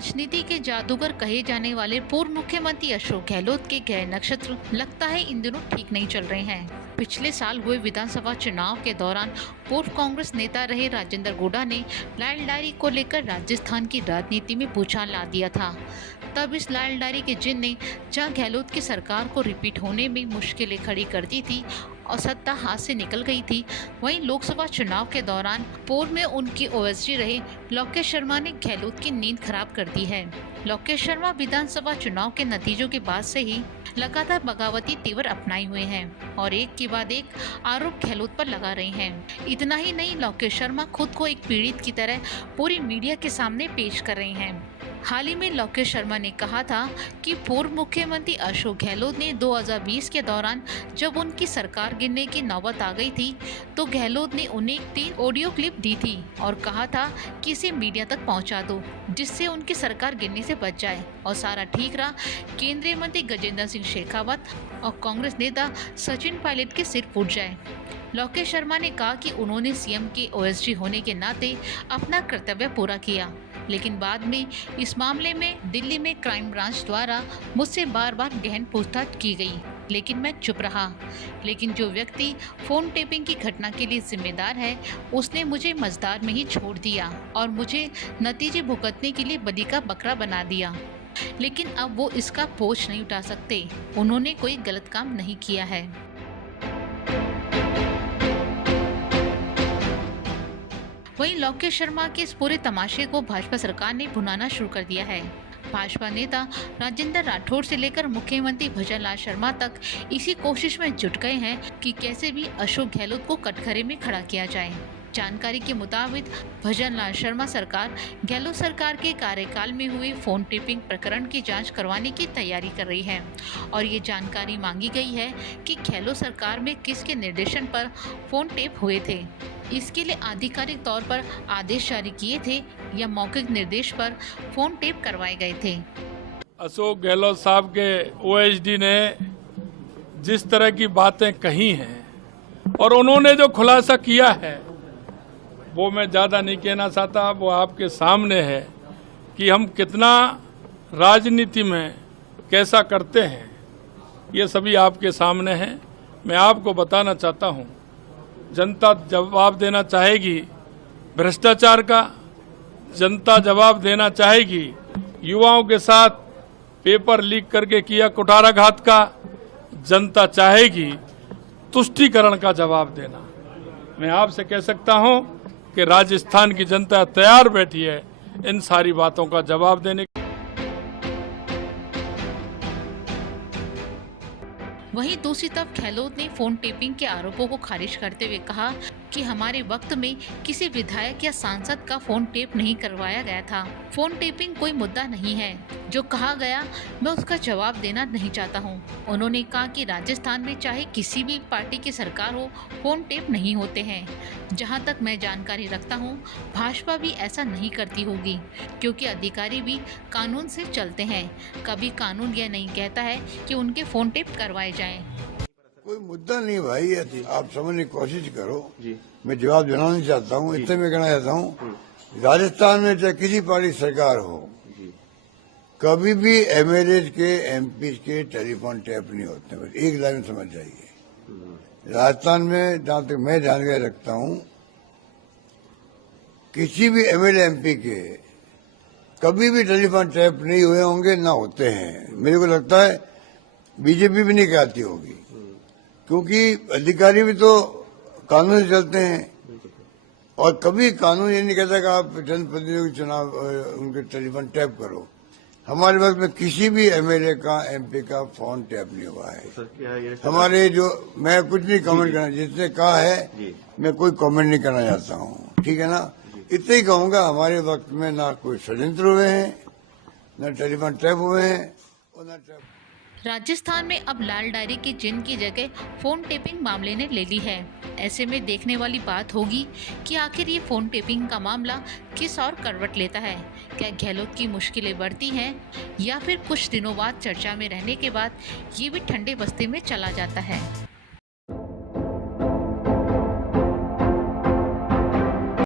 राजनीति के जादूगर कहे जाने वाले पूर्व मुख्यमंत्री अशोक गहलोत के ग्रह नक्षत्र लगता है इन दिनों ठीक नहीं चल रहे हैं। पिछले साल हुए विधानसभा चुनाव के दौरान पूर्व कांग्रेस नेता रहे राजेंद्र गोड़ा ने लाल डायरी को लेकर राजस्थान की राजनीति में भूचाल ला दिया था। तब इस लाल डायरी के जिन ने जहां गहलोत की सरकार को रिपीट होने में मुश्किलें खड़ी कर दी थी और सत्ता हाथ से निकल गई थी, वहीं लोकसभा चुनाव के दौरान पूर्व में उनकी ओएसडी रहे लोकेश शर्मा ने गहलोत की नींद खराब कर दी है। लोकेश शर्मा विधानसभा चुनाव के नतीजों के बाद से ही लगातार बगावती तेवर अपनाए हुए हैं और एक के बाद एक आरोप गहलोत पर लगा रहे हैं। इतना ही नहीं, लोकेश शर्मा खुद को एक पीड़ित की तरह पूरी मीडिया के सामने पेश कर रहे हैं। हाल ही में लोकेश शर्मा ने कहा था कि पूर्व मुख्यमंत्री अशोक गहलोत ने 2020 के दौरान जब उनकी सरकार गिरने की नौबत आ गई थी तो गहलोत ने उन्हें एक ऑडियो क्लिप दी थी और कहा था कि इसे मीडिया तक पहुंचा दो जिससे उनकी सरकार गिरने से बच जाए और सारा ठीक रहा। केंद्रीय मंत्री गजेंद्र सिंह शेखावत और कांग्रेस नेता सचिन पायलट के सिर फूट जाए। लोकेश शर्मा ने कहा कि उन्होंने सीएम के ओएसडी होने के नाते अपना कर्तव्य पूरा किया, लेकिन बाद में इस मामले में दिल्ली में क्राइम ब्रांच द्वारा मुझसे बार बार गहन पूछताछ की गई, लेकिन मैं चुप रहा। लेकिन जो व्यक्ति फोन टेपिंग की घटना के लिए जिम्मेदार है उसने मुझे मझधार में ही छोड़ दिया और मुझे नतीजे भुगतने के लिए बलि का बकरा बना दिया। लेकिन अब वो इसका बोझ नहीं उठा सकते। उन्होंने कोई गलत काम नहीं किया है। वहीं लोकेश शर्मा के इस पूरे तमाशे को भाजपा सरकार ने भुनाना शुरू कर दिया है। भाजपा नेता राजेंद्र राठौड़ से लेकर मुख्यमंत्री भजनलाल शर्मा तक इसी कोशिश में जुट गए हैं कि कैसे भी अशोक गहलोत को कटघरे में खड़ा किया जाए। जानकारी के मुताबिक भजनलाल शर्मा सरकार गहलोत सरकार के कार्यकाल में हुए फोन टेपिंग प्रकरण की जांच करवाने की तैयारी कर रही है और ये जानकारी मांगी गई है कि गहलोत सरकार में किसके निर्देशन पर फोन टेप हुए थे। इसके लिए आधिकारिक तौर पर आदेश जारी किए थे या मौखिक निर्देश पर फोन टेप करवाए गए थे। अशोक गहलोत साहब के ओएसडी ने जिस तरह की बातें कही हैं और उन्होंने जो खुलासा किया है वो मैं ज़्यादा नहीं कहना चाहता। वो आपके सामने है कि हम कितना राजनीति में कैसा करते हैं, ये सभी आपके सामने है। मैं आपको बताना चाहता हूँ, जनता जवाब देना चाहेगी भ्रष्टाचार का, जनता जवाब देना चाहेगी युवाओं के साथ पेपर लीक करके किया कुठाराघात का, जनता चाहेगी तुष्टीकरण का जवाब देना। मैं आपसे कह सकता हूं कि राजस्थान की जनता तैयार बैठी है इन सारी बातों का जवाब देने। वहीं दूसरी तरफ गहलोत ने फोन टेपिंग के आरोपों को खारिज करते हुए कहा कि हमारे वक्त में किसी विधायक या सांसद का फोन टेप नहीं करवाया गया था। फोन टेपिंग कोई मुद्दा नहीं है, जो कहा गया मैं उसका जवाब देना नहीं चाहता हूं। उन्होंने कहा कि राजस्थान में चाहे किसी भी पार्टी की सरकार हो, फोन टेप नहीं होते हैं। जहां तक मैं जानकारी रखता हूं, भाजपा भी ऐसा नहीं करती होगी, क्योंकि अधिकारी भी कानून से चलते हैं। कभी कानून यह नहीं कहता है कि उनके फोन टेप करवाए जाएं। कोई मुद्दा नहीं भाई, आप समझने की कोशिश करो जी। मैं जवाब देना नहीं चाहता हूँ, इतने में कहना चाहता हूँ राजस्थान में चाहे किसी पार्टी सरकार हो, कभी भी एमएलए के एमपी के टेलीफोन टैप नहीं होते। बस एक लाइन समझ जाइए। राजस्थान में जहाँ तक मैं जानकारी रखता हूँ, किसी भी एमएलए एमपी के कभी भी टेलीफोन टैप नहीं हुए होंगे, ना होते हैं। मेरे को लगता है बीजेपी भी नहीं कहती होगी, क्योंकि अधिकारी भी तो कानून से चलते हैं और कभी कानून ये नहीं कहता कि आप जनप्रतिनिधियों के चुनाव उनके टेलीफोन टैप करो। हमारे वक्त में किसी भी एमएलए का एमपी का फोन टैप नहीं हुआ है। हमारे जो मैं कुछ नहीं कमेंट करना, जिसने कहा है मैं कोई कमेंट नहीं करना चाहता हूँ, ठीक है ना। इतना ही कहूँगा, हमारे वक्त में ना कोई षड्यंत्र हुए हैं, न टेलीफोन टैप हुए हैं और न टैप। राजस्थान में अब लाल डायरी के जिन की जगह फोन टेपिंग मामले ने ले ली है। ऐसे में देखने वाली बात होगी कि आखिर ये फोन टेपिंग का मामला किस और करवट लेता है। क्या गहलोत की मुश्किलें बढ़ती हैं या फिर कुछ दिनों बाद चर्चा में रहने के बाद ये भी ठंडे बस्ते में चला जाता है।